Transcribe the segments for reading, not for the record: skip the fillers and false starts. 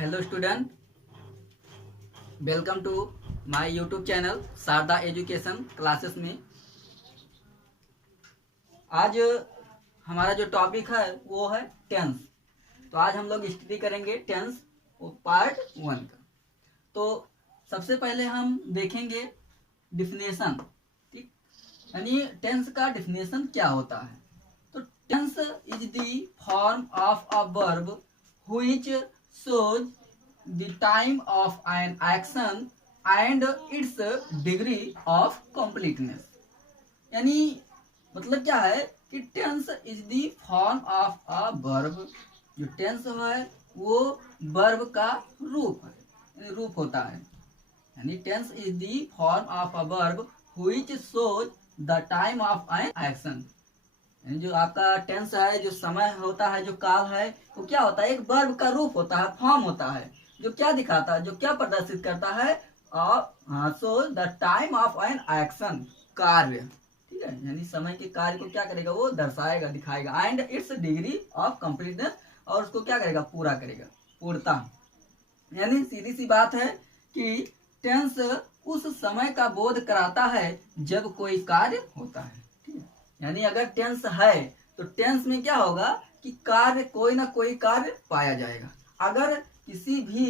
Hello student, welcome to my YouTube channel Sharda education classes में। आज हमारा जो टॉपिक है वो है टेंस। तो आज हम लोग स्टडी करेंगे टेंस पार्ट 1 का। तो सबसे पहले हम देखेंगे डिफिनेशन। ठीक, यानी टेंस का डिफिनेशन क्या होता है। तो tense is the form of a verb which shows the time of an action and its degree of completeness। यानी मतलब क्या है कि tense is the form of a verb. जो टेंस है वो वर्ब का रूप है, यानी रूप होता है। यानी tense is the form of a verb which shows the time of an action. यानी जो आपका टेंस है, जो समय होता है, जो काल है, वो क्या होता है, एक वर्ब का रूप होता है, फॉर्म होता है, जो क्या दिखाता है, जो क्या प्रदर्शित करता है, so the time of an action, कार्य। ठीक है, यानी समय के कार्य को क्या करेगा, वो दर्शाएगा, दिखाएगा। And it's degree of completeness, और उसको क्या करेगा, पूरा करेगा, पूर्णता। यानी सीधी सी बात है कि टेंस उस समय का बोध कराता है जब कोई कार्य होता है। ठीक है, यानी अगर टेंस है तो टेंस में क्या होगा कि कार्य, कोई ना कोई कार्य पाया जाएगा। अगर किसी भी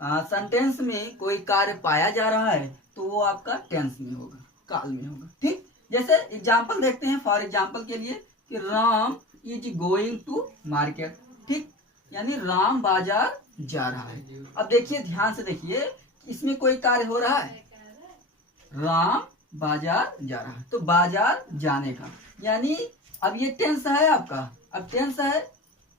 सेंटेंस में कोई कार्य पाया जा रहा है तो वो आपका टेंस में होगा, काल में होगा। ठीक, जैसे एग्जाम्पल देखते हैं, फॉर एग्जाम्पल के लिए कि Ram is going to market. ठीक, यानी राम बाजार जा रहा है। अब देखिए, ध्यान से देखिए, इसमें कोई कार्य हो रहा है, राम बाजार जा रहा है, तो बाजार जाने का, यानी अब ये टेंस है आपका। अब टेंस है,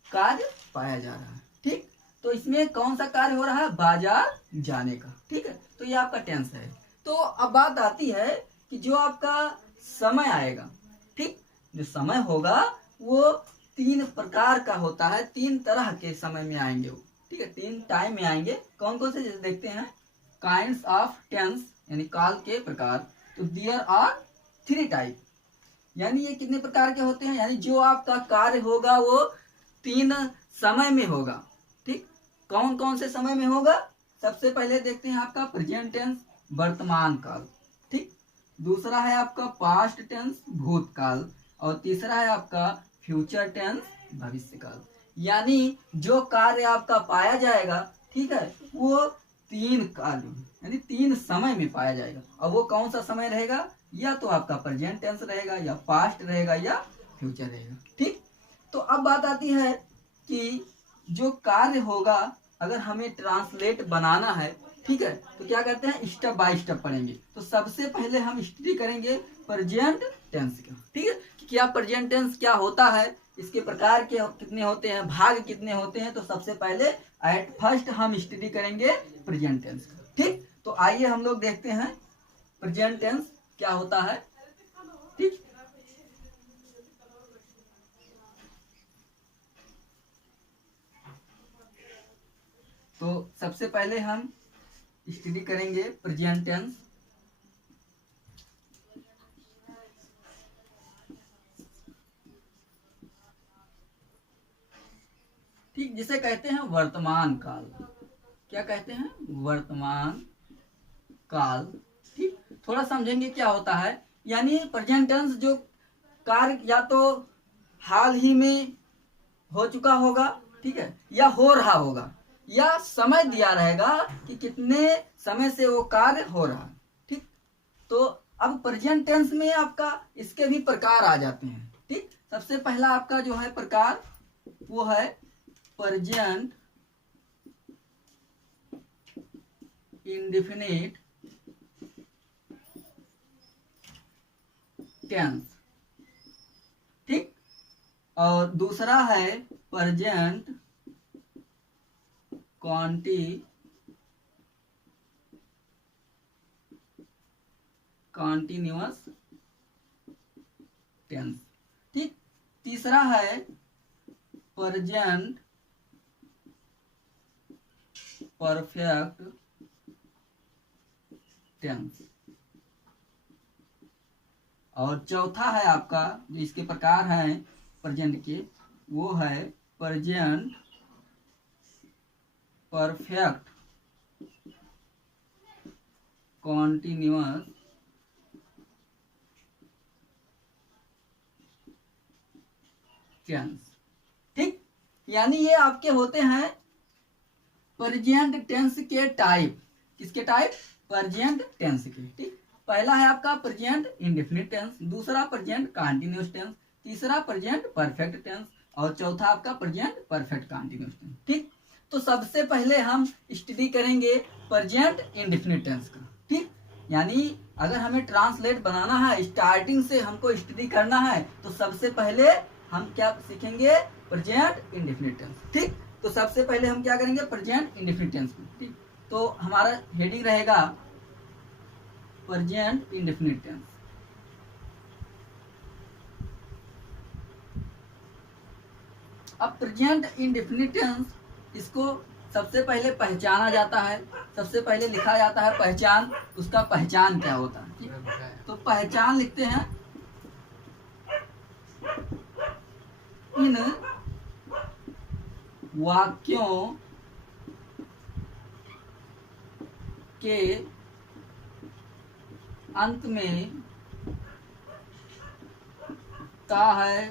कार्य पाया जा रहा है। ठीक, तो इसमें कौन सा कार्य हो रहा है, बाजार जाने का। ठीक है, तो ये आपका टेंस है। तो अब बात आती है कि जो आपका समय आएगा, ठीक, जो समय होगा वो 3 प्रकार का होता है, 3 तरह के समय में आएंगे वो। ठीक है, 3 टाइम में आएंगे। कौन कौन से, जैसे देखते हैं, काइंड्स ऑफ टेंस, यानी काल के प्रकार। तो देयर आर 3 टाइप, यानी ये कितने प्रकार के होते हैं, यानी जो आपका कार्य होगा वो 3 समय में होगा। ठीक, कौन कौन से समय में होगा, सबसे पहले देखते हैं आपका प्रेजेंट टेंस, वर्तमान काल। ठीक, दूसरा है आपका पास्ट टेंस, भूतकाल, और तीसरा है आपका फ्यूचर टेंस, भविष्य काल। यानी जो कार्य आपका पाया जाएगा, ठीक है, वो 3 काल, यानी 3 समय में पाया जाएगा। और वो कौन सा समय रहेगा, या तो आपका प्रेजेंट टेंस रहेगा, या पास्ट रहेगा, या फ्यूचर रहेगा। ठीक, तो अब बात आती है कि जो कार्य होगा, अगर हमें ट्रांसलेट बनाना है, ठीक है, तो क्या करते हैं, स्टेप बाय स्टेप पढ़ेंगे। तो सबसे पहले हम स्टडी करेंगे प्रेजेंट टेंस का। ठीक है, कि क्या प्रेजेंट टेंस क्या होता है, इसके प्रकार के कितने होते हैं, भाग कितने होते हैं। तो सबसे पहले एट फर्स्ट हम स्टडी करेंगे प्रेजेंट टेंस का। ठीक, तो आइए हम लोग देखते हैं प्रेजेंट टेंस क्या होता है। ठीक, तो सबसे पहले हम स्टडी करेंगे प्रेजेंट टेंस। ठीक, जिसे कहते हैं वर्तमान काल। क्या कहते हैं, वर्तमान काल। ठीक, थोड़ा समझेंगे क्या होता है। यानी प्रेजेंट टेंस जो कार्य या तो हाल ही में हो चुका होगा, ठीक है, या हो रहा होगा, या समय दिया रहेगा कि कितने समय से वो कार्य हो रहा है। ठीक, तो अब प्रेजेंट टेंस में आपका इसके भी प्रकार आ जाते हैं। ठीक, सबसे पहला आपका जो है प्रकार वो है प्रेजेंट इंडेफिनिट टेंस। ठीक, और दूसरा है प्रेजेंट कॉन्टिन्यूअस टेंस। ठीक, तीसरा है प्रेजेंट परफेक्ट टेंस, और चौथा है आपका, जो इसके प्रकार हैं प्रेजेंट के, वो है प्रेजेंट परफेक्ट कॉन्टिन्यूअस टेंस। ठीक, यानी ये आपके होते हैं प्रेजेंट टेंस के टाइप। किसके टाइप? प्रेजेंट टेंस के। ठीक, पहला है आपका प्रेजेंट इंडेफिनिट टेंस, दूसरा प्रेजेंट कंटीन्यूअस टेंस, तीसरा प्रेजेंट परफेक्ट टेंस और चौथा आपका प्रेजेंट परफेक्ट कंटीन्यूअस टेंस। ठीक, तो सबसे पहले हम स्टडी करेंगे प्रेजेंट इंडेफिनिट टेंस का। ठीक, यानी अगर हमें ट्रांसलेट बनाना है, स्टार्टिंग से हमको स्टडी करना है, तो सबसे पहले हम क्या सीखेंगे? Present indefinite tense. ठीक, तो सबसे पहले हम क्या करेंगे? प्रेजेंट इंडेफिनिट टेंस में। ठीक, तो हमारा हेडिंग रहेगा प्रेजेंट इंडेफिनिट टेंस। अब प्रेजेंट इंडेफिनिट टेंस, इसको सबसे पहले पहचाना जाता है, सबसे पहले लिखा जाता है पहचान। उसका पहचान क्या होता है? ठीक, तो पहचान लिखते हैं, इन वाक्यों के अंत में ता है,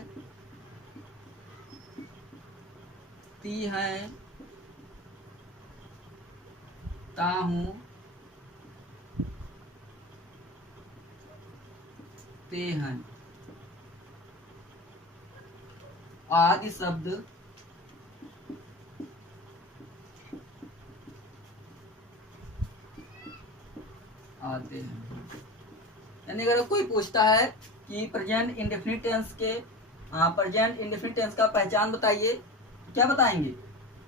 ती है, ता हूं, ते हैं आदि शब्द आते हैं। यानी अगर कोई पूछता है कि प्रेजेंट इंडेफिनिट टेंस के प्रेजेंट इंडेफिनिट टेंस का पहचान बताइए, क्या बताएंगे?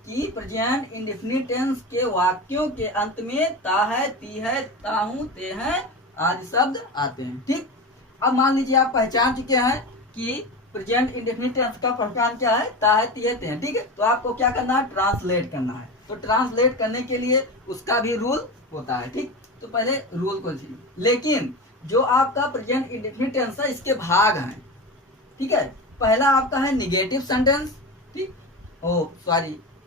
कि प्रेजेंट इंडेफिनिट टेंस के वाक्यों के अंत में ता है, ती है, ता हूं, ते हैं आदि शब्द आते हैं। ठीक, अब मान लीजिए आप पहचान चुके हैं कि प्रेजेंट इंडेफिनिट टेंस का पहचान क्या है? ता है, ती है, ते हैं। ठीक है, तो आपको क्या करना है? ट्रांसलेट करना है। तो ट्रांसलेट करने के लिए उसका भी रूल होता है। ठीक, तो पहले रूल को देखिए। लेकिन जो आपका प्रेजेंट इंडेफिनिट टेंस है, इसके भाग हैं। ठीक है, पहला आपका है निगेटिव सेंटेंस। ठीक,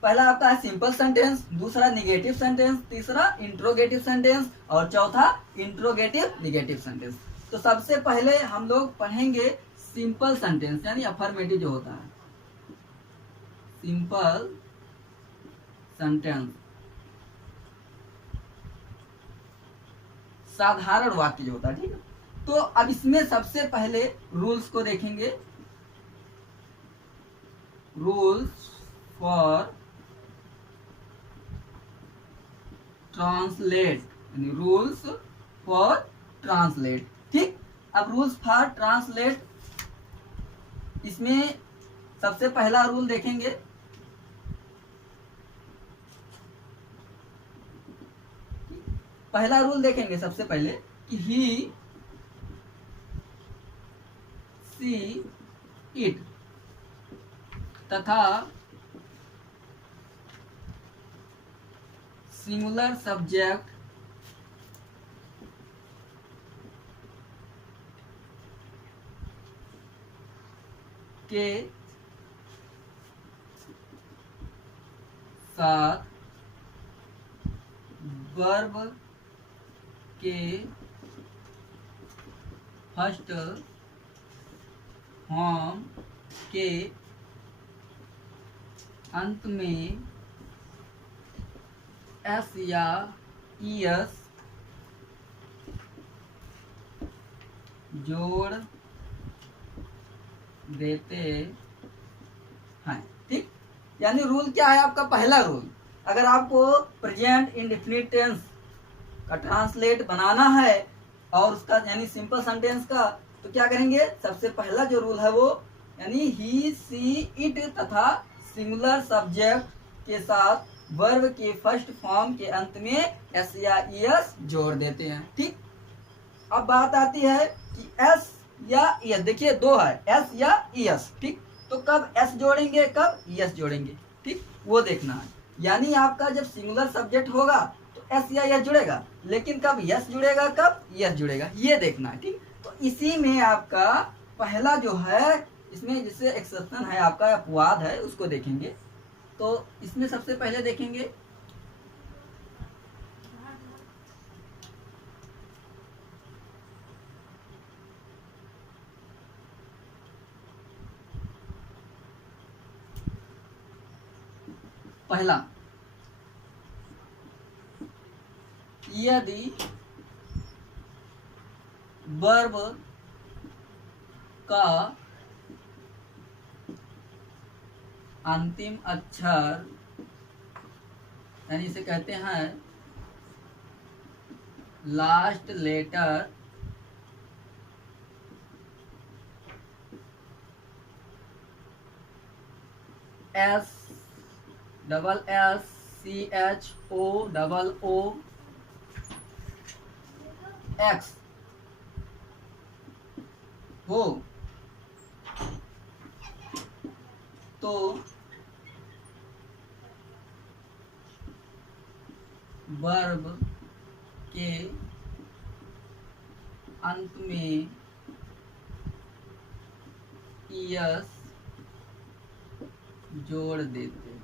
पहला आपका है सिंपल सेंटेंस, दूसरा निगेटिव सेंटेंस, तीसरा इंट्रोगेटिव सेंटेंस और चौथा इंट्रोगेटिव निगेटिव सेंटेंस। तो सबसे पहले हम लोग पढ़ेंगे सिंपल सेंटेंस, यानी अफर्मेटिव जो होता है, सिंपल सेंटेंस, साधारण वाक्य जो होता है। ठीक है, तो अब इसमें सबसे पहले रूल्स को देखेंगे। रूल्स फॉर ट्रांसलेट, यानी रूल्स फॉर ट्रांसलेट। ठीक, अब रूल्स फॉर ट्रांसलेट, इसमें सबसे पहला रूल देखेंगे, पहला रूल देखेंगे सबसे पहले कि ही, सी, इट तथा सिंगुलर सब्जेक्ट के साथ वर्ब के फर्स्ट फॉर्म के अंत में एस या ईएस जोड़ देते हैं। ठीक, यानी रूल क्या है आपका? पहला रूल, अगर आपको प्रेजेंट इंडेफिनिट टेंस का ट्रांसलेट बनाना है और उसका यानी सिंपल सेंटेंस का, तो क्या करेंगे? सबसे पहला जो रूल है वो, यानी ही, सी, इट तथा सिंगुलर सब्जेक्ट के साथ वर्ब के फर्स्ट फॉर्म के अंत में एस या ईएस जोड़ देते हैं। ठीक, अब बात आती है कि एस या ईएस, देखिए दो है, एस या ईएस। ठीक, तो कब एस जोड़ेंगे, कब ईएस जोड़ेंगे? ठीक, वो देखना है। यानी आपका जब सिंगुलर सब्जेक्ट होगा तो एस या ईएस जुड़ेगा, लेकिन कब यस जुड़ेगा, कब ईएस जुड़ेगा, ये देखना है। ठीक, तो इसी में आपका पहला जो है, इसमें जिससे एक्सेप्शन है आपका, अपवाद है, उसको देखेंगे। तो इसमें सबसे पहले देखेंगे पहला, यदि वर्ब का अंतिम अक्षर, यानी इसे कहते हैं last letter, S double S C H O double O X हो तो वर्ब के अंत में ईएस जोड़ देते हैं।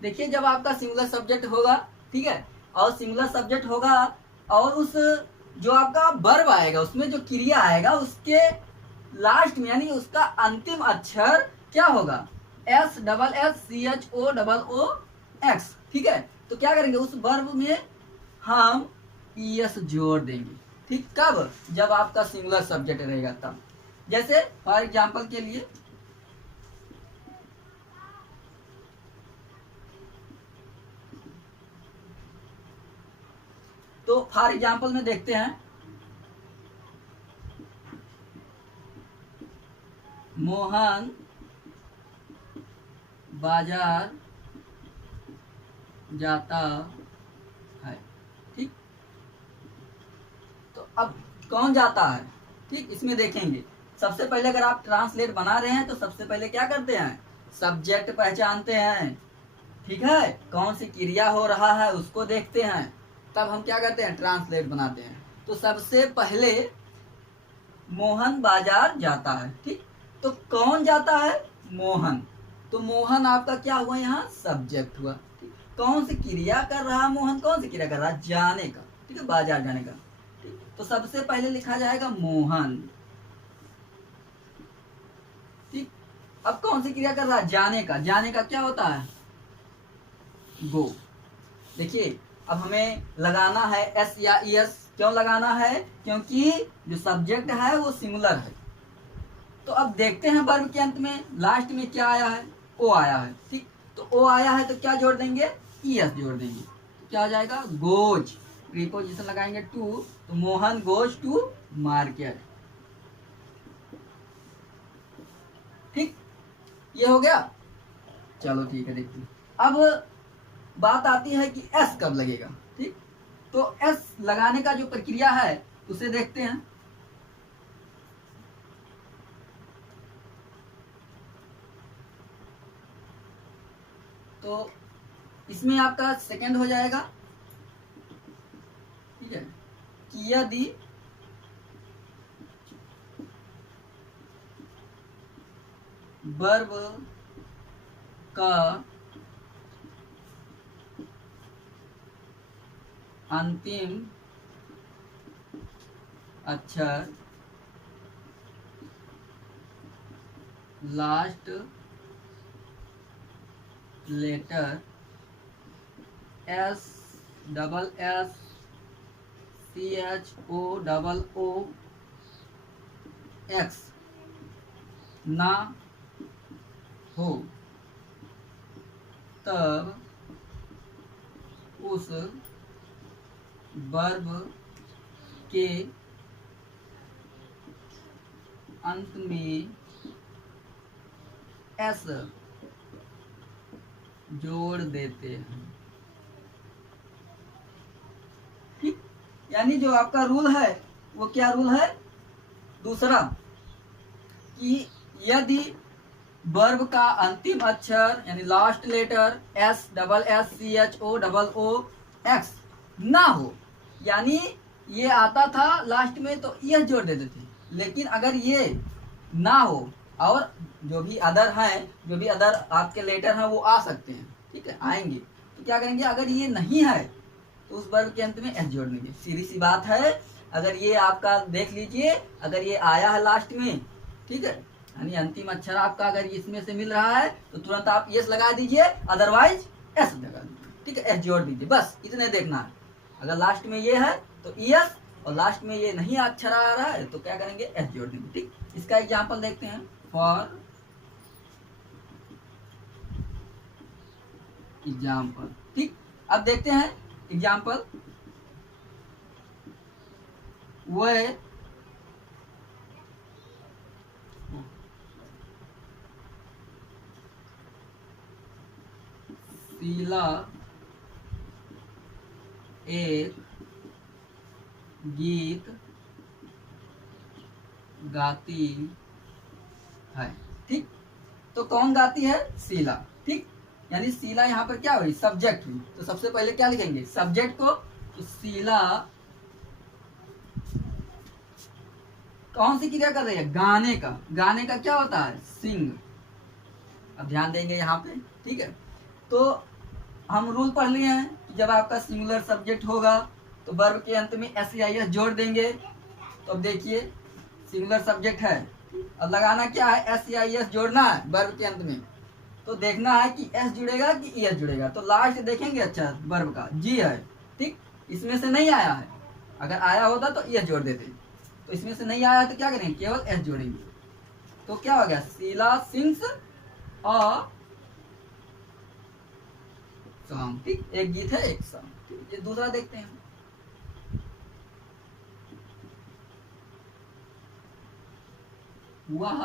देखिए, जब आपका सिंगुलर सब्जेक्ट होगा, ठीक है, और सिंगुलर सब्जेक्ट होगा और उस जो आपका वर्ब आएगा उसमें जो क्रिया आएगा उसके लास्ट में, यानी उसका अंतिम अक्षर क्या होगा, S double S C H O double O X, ठीक है। तो क्या करेंगे, उस वर्ब में हम ईएस जोड़ देंगे, ठीक। कब, जब आपका सिंगुलर सब्जेक्ट रहेगा तब। जैसे फॉर एग्जांपल के लिए, तो फॉर एग्जांपल में देखते हैं, मोहन बाजार जाता है, ठीक। तो अब कौन जाता है, ठीक, इसमें देखेंगे। सबसे पहले अगर आप ट्रांसलेट बना रहे हैं तो सबसे पहले क्या करते हैं, सब्जेक्ट पहचानते हैं, ठीक है, कौन सी क्रिया हो रहा है उसको देखते हैं, तब हम क्या करते हैं, ट्रांसलेट बनाते हैं। तो सबसे पहले मोहन बाजार जाता है, ठीक। तो कौन जाता है, मोहन। तो मोहन आपका क्या हुआ, यहाँ सब्जेक्ट हुआ, ठीक। कौन सी क्रिया कर रहा है मोहन, कौन सी क्रिया कर रहा है, जाने का, ठीक है, बाजार जाने का, ठीक। तो सबसे पहले लिखा जाएगा मोहन, ठीक। अब कौन सी क्रिया कर रहा है, जाने का, जाने का क्या होता है, गो। देखिए, अब हमें लगाना है एस या एस, क्यों लगाना है, क्योंकि जो सब्जेक्ट है वो सिंगुलर है। तो अब देखते हैं वर्ब के अंत में लास्ट में क्या आया है, ओ आया है, ठीक। तो ओ आया है तो क्या जोड़ देंगे, ईएस जोड़ देंगे, तो क्या हो जाएगा, गोज, प्रीपोजिशन लगाएंगे टू, तो मोहन गोज टू मार्केट, ठीक। ये हो गया, चलो ठीक है। देखिए, अब बात आती है कि एस कब लगेगा, ठीक। तो एस लगाने का जो प्रक्रिया है उसे देखते हैं। तो इसमें आपका सेकंड हो जाएगा, ठीक है, कि यदि वर्ब का अंतिम अक्षर last letter S double S C H O double O X ना हो, तब उस वर्ब के अंत में एस जोड़ देते हैं, ठीक। यानी जो आपका रूल है वो क्या रूल है, दूसरा, कि यदि वर्ब का अंतिम अक्षर यानी last letter S double S C H O double O X ना हो, यानी ये आता था लास्ट में तो यस जोड़ देते थे, लेकिन अगर ये ना हो और जो भी अदर हैं, जो भी अदर आपके लेटर हैं वो आ सकते हैं, ठीक है, आएंगे, तो क्या करेंगे, अगर ये नहीं है तो उस वर्ब के अंत में एस जोड़ देंगे। सीधी सी बात है। अगर ये आपका देख लीजिए, अगर ये आया है लास्ट में, ठीक है, यानी अंतिम अक्षर आपका अगर इसमें से मिल रहा है तो तुरंत आप यस लगा दीजिए, अदरवाइज एस लगा दीजिए। ठीक है, एस जोड़ दीजिए, बस इतने देखना है। अगर लास्ट में ये है तो यस, और लास्ट में ये नहीं अक्षर आ रहा है तो क्या करेंगे, एस जोड़ देंगे। ठीक, इसका एग्जाम्पल देखते हैं। फॉर एग्जाम्पल, ठीक, अब देखते हैं एग्जाम्पल। वे शीला एक गीत गाती है। ठीक, तो कौन गाती है, शीला। ठीक, यानी शीला यहाँ पर क्या हुई, सब्जेक्ट हुई। तो सबसे पहले क्या लिखेंगे, सब्जेक्ट को। तो शीला कौन सी क्रिया कर रही है, गाने का। गाने का क्या होता है, सिंग। अब ध्यान देंगे यहाँ पे। ठीक है, तो हम रूल पढ़ लिए हैं कि जब आपका सिंगुलर सब्जेक्ट होगा तो वर्ब के अंत में एस या एस जोड़ देंगे। तो अब देखिए सिंगुलर सब्जेक्ट है, अब लगाना क्या है, एस या एस जोड़ना है वर्ब के अंत में। तो देखना है कि एस जुड़ेगा कि एस जुड़ेगा। तो लास्ट देखेंगे, अच्छा वर्ब का जी है। ठीक, इसमें से नहीं आया है, अगर आया होता तो एस जोड़ देते। तो इसमें से नहीं आया तो क्या करेंगे, केवल एस जोड़ेंगे। तो क्या हो गया, शीला सिंग्स अ सॉन्ग। ठीक, एक गीत है एक सॉन्ग। ये दूसरा देखते हैं। वह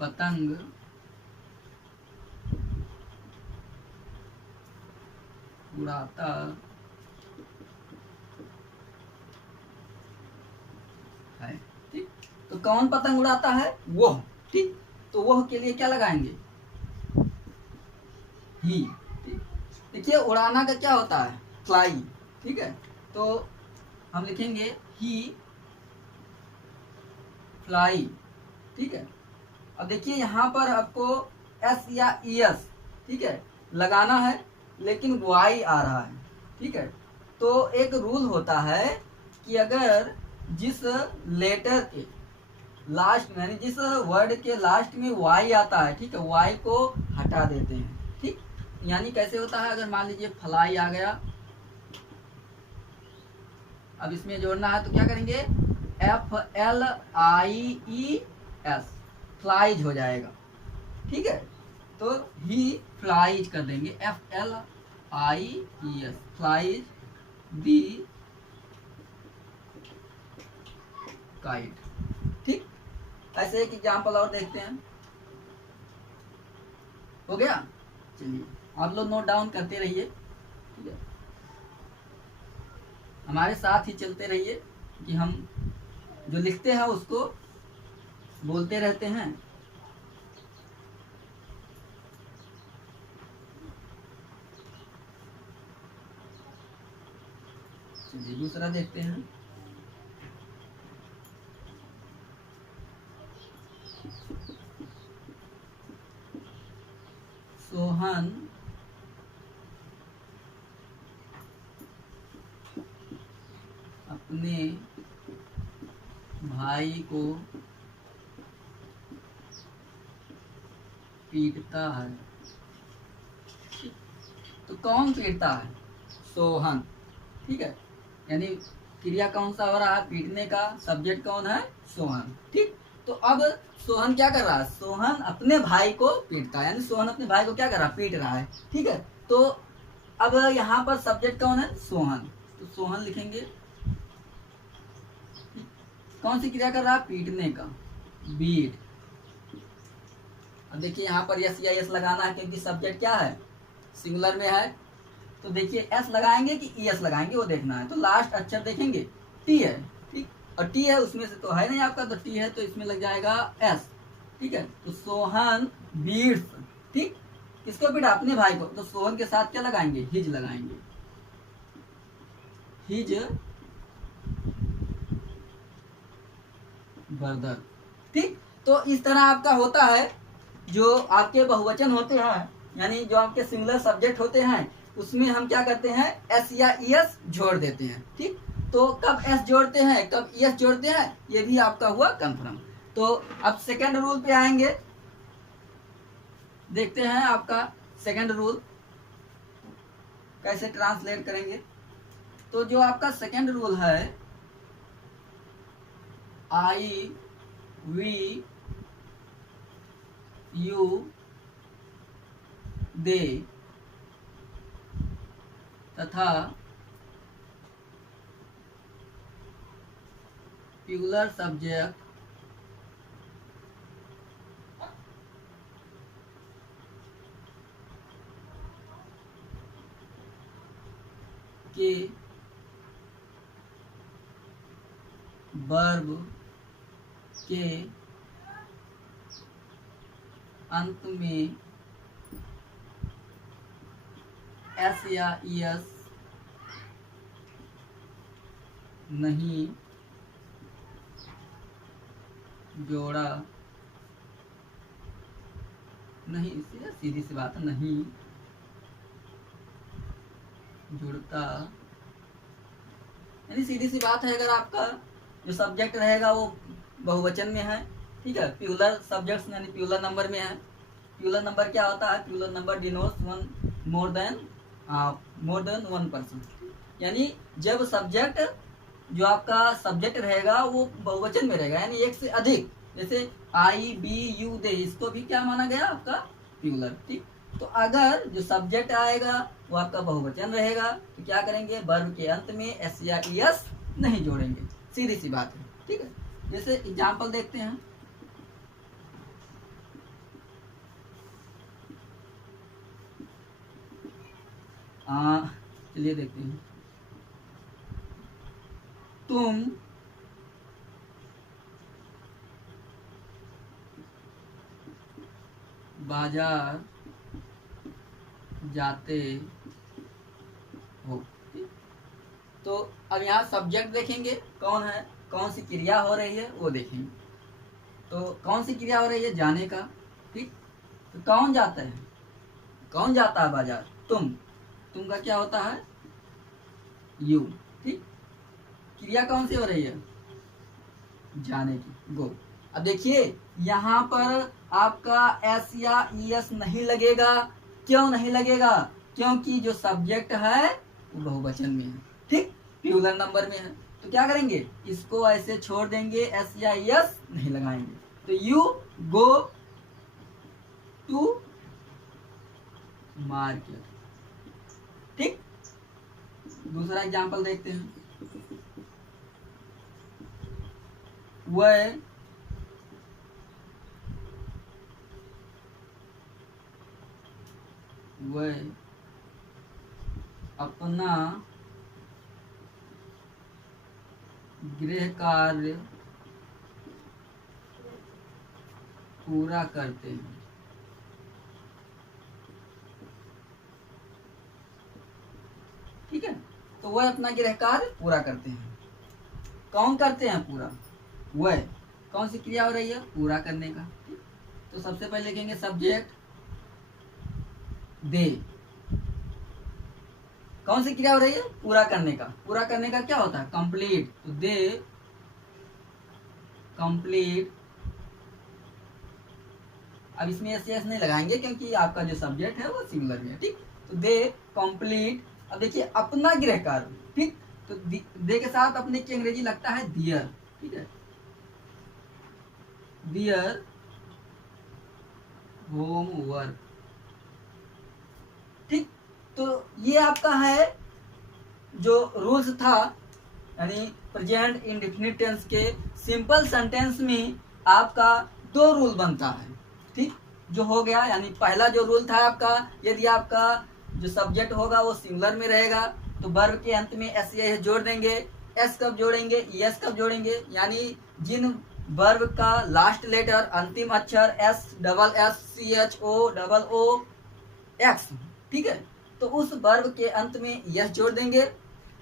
पतंग उड़ाता है। ठीक, तो कौन पतंग उड़ाता है, वह। ठीक, तो वह के लिए क्या लगाएंगे, ही। देखिए उड़ाना का क्या होता है, फ्लाई। ठीक है, तो हम लिखेंगे ही फ्लाई। ठीक है, अब देखिए यहाँ पर आपको एस या एस, ठीक है, लगाना है, लेकिन वाई आ रहा है। ठीक है, तो एक रूल होता है कि अगर जिस लेटर के लास्ट में, यानी जिस वर्ड के लास्ट में वाई आता है, ठीक है, वाई को हटा देते हैं। ठीक, यानी कैसे होता है, अगर मान लीजिए फ्लाई आ गया, अब इसमें जोड़ना है तो क्या करेंगे, FLIES, फ्लाइज हो जाएगा। ठीक है, तो ही फ्लाइज कर देंगे, FLIES, फ्लाइज दी काइट। ठीक, ऐसे एक एग्जाम्पल और देखते हैं। हो गया, चलिए आप लोग नोट डाउन करते रहिए। ठीक है, हमारे साथ ही चलते रहिए कि हम जो लिखते हैं उसको बोलते रहते हैं। चलिए दूसरा देखते हैं। सोहन अपने भाई को पीटता है। तो कौन पीटता है, सोहन। ठीक है, यानी क्रिया कौन सा हो रहा है, पीटने का। सब्जेक्ट कौन है, सोहन। ठीक, तो अब सोहन क्या कर रहा है, सोहन अपने भाई को पीटता है, यानी सोहन अपने भाई को क्या कर रहा है, पीट रहा है। ठीक है, तो अब यहाँ पर सब्जेक्ट कौन है, सोहन। तो सोहन लिखेंगे, कौन सी क्रिया कर रहा है, पीटने का, बीट। अब देखिए यहाँ पर यस या यस लगाना है, क्योंकि सब्जेक्ट क्या है, सिंगुलर में है। तो देखिए एस लगाएंगे कि एस लगाएंगे वो देखना है। तो लास्ट अक्षर देखेंगे, टी है। ठीक, और टी है उसमें से तो है नहीं आपका, तो टी है तो इसमें लग जाएगा एस। ठीक है, तो सोहन बीट्स। ठीक, किसको पीटा, अपने भाई को। तो सोहन के साथ क्या लगाएंगे, हिज लगाएंगे, हिज ब्रदर। ठीक, तो इस तरह आपका होता है। जो आपके बहुवचन होते हैं, यानी जो आपके सिंगुलर सब्जेक्ट होते हैं, उसमें हम क्या करते हैं, एस या एस जोड़ देते हैं। ठीक, तो कब एस जोड़ते हैं, कब एस जोड़ते हैं, ये भी आपका हुआ कंफर्म। तो अब सेकंड रूल पे आएंगे, देखते हैं आपका सेकंड रूल कैसे ट्रांसलेट करेंगे। तो जो आपका सेकंड रूल है, आई वी यू दे तथा प्लूरल सब्जेक्ट के वर्ब के अंत में एस या ईएस नहीं जोड़ा, नहीं, इससे सीधी सी बात है, नहीं जुड़ता, यानी सीधी सी बात है, अगर आपका जो सब्जेक्ट रहेगा वो बहुवचन में है, ठीक है, प्लूरल सब्जेक्ट्स यानी प्लूरल नंबर में है। प्लूरल नंबर क्या होता है? Plural number denotes one more than one person, यानी जब सब्जेक्ट जो आपका सब्जेक्ट रहेगा वो बहुवचन में रहेगा, यानी एक से अधिक, जैसे आई बी यू दे, इसको भी क्या माना गया? आपका प्लूरल, ठीक। तो अगर जो सब्जेक्ट आएगा वो आपका बहुवचन रहेगा तो क्या करेंगे? वर्ब के अंत में एस या ईएस नहीं जोड़ेंगे, सीधी सी बात है, ठीक है। जैसे एग्जांपल देखते हैं, चलिए देखते हैं। तुम बाजार जाते हो, तो अब यहाँ सब्जेक्ट देखेंगे कौन है, कौन सी क्रिया हो रही है वो देखेंगे। तो कौन सी क्रिया हो रही है? जाने का, ठीक। तो कौन जाता है? कौन जाता है बाजार? तुम का क्या होता है? यू, ठीक। क्रिया कौन सी हो रही है? जाने की, गो। अब देखिए यहाँ पर आपका एस या ईएस नहीं लगेगा। क्यों नहीं लगेगा? क्योंकि जो सब्जेक्ट है वो बहुवचन में है, ठीक, प्लूरल नंबर में है। तो क्या करेंगे? इसको ऐसे छोड़ देंगे, एस या ईएस नहीं लगाएंगे। तो यू गो टू मार्केट, ठीक। दूसरा एग्जांपल देखते हैं, वह अपना गृह कार्य पूरा करते हैं, ठीक है। तो वह अपना गृह कार्य पूरा करते हैं। कौन करते हैं पूरा? वह। कौन सी क्रिया हो रही है? पूरा करने का, ठीक? तो सबसे पहले लिखेंगे सब्जेक्ट दे। कौन सी क्रिया हो रही है? पूरा करने का। पूरा करने का क्या होता है? कंप्लीट। तो दे कंप्लीट। अब इसमें एस एस नहीं लगाएंगे क्योंकि आपका जो सब्जेक्ट है वो सिंगुलर में है, ठीक। तो दे कंप्लीट। अब देखिए अपना गृह कार्य, ठीक। तो दे के साथ अपने की अंग्रेजी लगता है दियर, ठीक है, दियर होमवर्क, ठीक। तो ये आपका है जो रूल्स था, यानी प्रेजेंट इंडेफिनिट टेंस के सिंपल सेंटेंस में आपका दो रूल बनता है, ठीक। जो हो गया, यानी पहला जो रूल था आपका, यदि आपका जो सब्जेक्ट होगा वो सिंगुलर में रहेगा तो वर्ब के अंत में एस या जोड़ देंगे। एस कब जोड़ेंगे? एस कब जोड़ेंगे? यानी जिन वर्ब का लास्ट लेटर, अंतिम अक्षर S double S C H O double O X, ठीक है, तो उस वर्ब के अंत में यस जोड़ देंगे।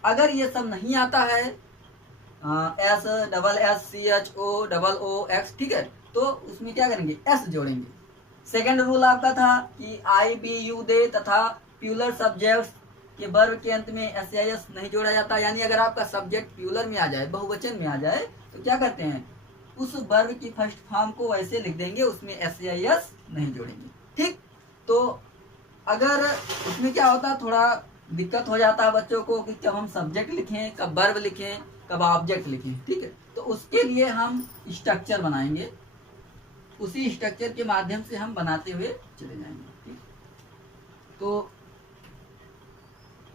अगर ये सब नहीं आता है, S double S C H O double O X, ठीक है, तो उसमें क्या करेंगे? एस जोड़ेंगे। सेकंड रूल आपका था कि आई बी यू दे तथा प्लूरल सब्जेक्ट्स के वर्ब के अंत में एस या एस नहीं जोड़ा जाता, यानी अगर आपका सब्जेक्ट प्लूरल में आ जाए, बहुवचन में आ जाए, तो क्या करते हैं? उस वर्ब की फर्स्ट फॉर्म को वैसे लिख देंगे, उसमें एस नहीं जोड़ेंगे। ठीक, तो अगर उसमें क्या होता है, थोड़ा दिक्कत हो जाता है बच्चों को कि कब हम सब्जेक्ट लिखें, कब वर्ब लिखें, कब ऑब्जेक्ट लिखें। ठीक है, तो उसके लिए हम स्ट्रक्चर बनाएंगे, उसी स्ट्रक्चर के माध्यम से हम बनाते हुए चले जाएंगे। ठीक, तो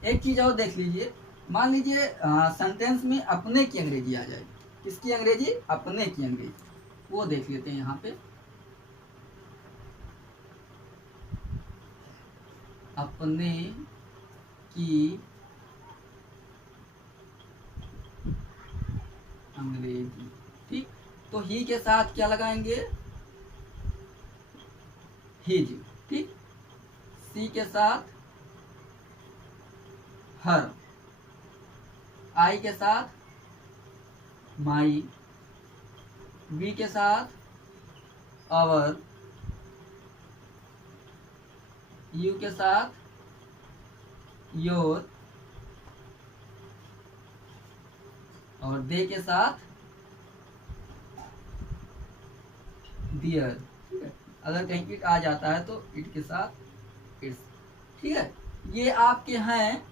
एक चीज और देख लीजिए, मान लीजिए सेंटेंस में अपने की अंग्रेजी आ जाए। किसकी अंग्रेजी? अपने की अंग्रेजी। वो देख लेते हैं यहाँ पे, अपने की अंग्रेजी। ठीक, तो ही के साथ क्या लगाएंगे? हिज। ठीक, सी के साथ हर, आई के साथ माई, वी के साथ आवर, यू के साथ योर, और दे के साथ दियर। ठीक है, अगर कहीं इट आ जाता है तो इट के साथ इट्स। ठीक है, ये आपके हैं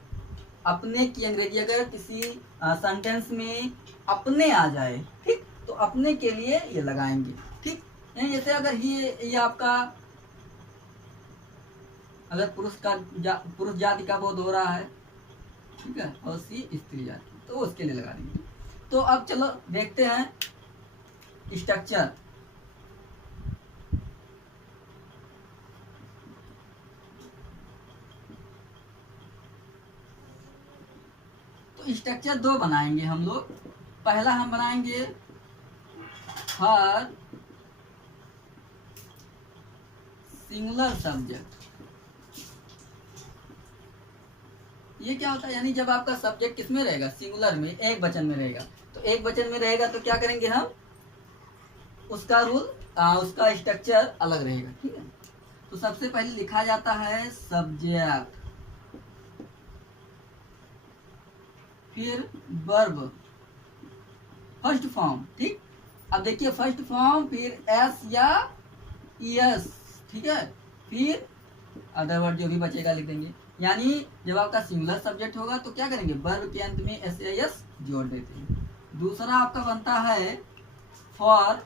अपने की अंग्रेजी। अगर किसी सेंटेंस में अपने आ जाए, ठीक, तो अपने के लिए ये लगाएंगे। ठीक, जैसे अगर ये आपका अगर पुरुष जाति का बोध हो रहा है, ठीक है, और सी स्त्री जाति, तो उसके लिए लगा देंगे। तो अब चलो देखते हैं स्ट्रक्चर। तो स्ट्रक्चर दो बनाएंगे हम लोग। पहला हम बनाएंगे हर सिंगुलर सब्जेक्ट। ये क्या होता है, यानी जब आपका सब्जेक्ट किसमें रहेगा? सिंगुलर में, एक वचन में रहेगा। तो एक वचन में रहेगा तो क्या करेंगे हम? उसका रूल, उसका स्ट्रक्चर अलग रहेगा। ठीक है, तो सबसे पहले लिखा जाता है सब्जेक्ट, फिर वर्ब फर्स्ट फॉर्म। ठीक, अब देखिए फर्स्ट फॉर्म, फिर एस या एस। ठीक है, फिर अदर वर्ड जो भी बचेगा लिख देंगे। यानी जब आपका सिंगुलर सब्जेक्ट होगा तो क्या करेंगे? वर्ब के अंत में एस जोड़ देते हैं। दूसरा आपका बनता है for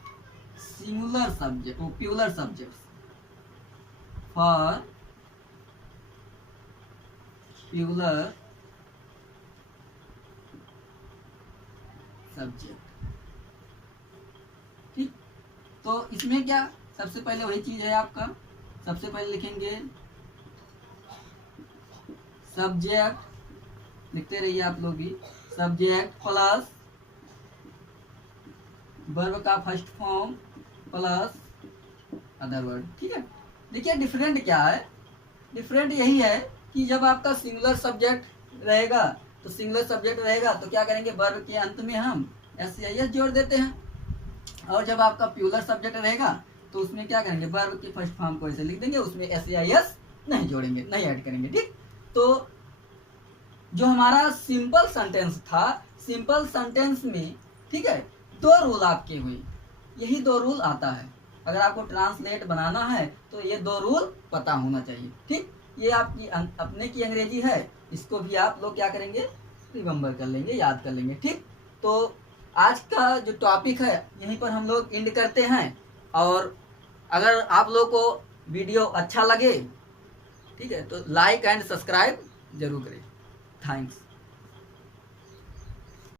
singular subject, plural subject, for plural subject. ठीक, तो इसमें क्या, सबसे पहले वही चीज है आपका, सबसे पहले लिखेंगे सब्जेक्ट, लिखते रहिए आप लोग भी, सब्जेक्ट प्लस वर्ब का first form plus other word. ठीक है, देखिए डिफरेंट क्या है? डिफरेंट यही है कि जब आपका सिंगुलर सब्जेक्ट रहेगा, तो सिंगुलर सब्जेक्ट रहेगा तो क्या करेंगे? वर्ब के अंत में हम एस जोड़ देते हैं। और जब आपका प्लूरल सब्जेक्ट रहेगा तो उसमें क्या करेंगे? वर्ब के फर्स्ट फॉर्म को ऐसे लिख देंगे, उसमें एस नहीं जोड़ेंगे, नहीं ऐड करेंगे। ठीक, तो जो हमारा सिंपल सेंटेंस था, सिंपल सेंटेंस में, ठीक है, दो रूल आपके हुए, यही दो रूल आता है। अगर आपको ट्रांसलेट बनाना है तो ये दो रूल पता होना चाहिए। ठीक, ये आपकी अपने की अंग्रेजी है, इसको भी आप लोग क्या करेंगे? रिमेम्बर कर लेंगे, याद कर लेंगे। ठीक, तो आज का जो टॉपिक है यहीं पर हम लोग एंड करते हैं। और अगर आप लोग को वीडियो अच्छा लगे, ठीक है, तो लाइक एंड सब्सक्राइब जरूर करें। थैंक्स।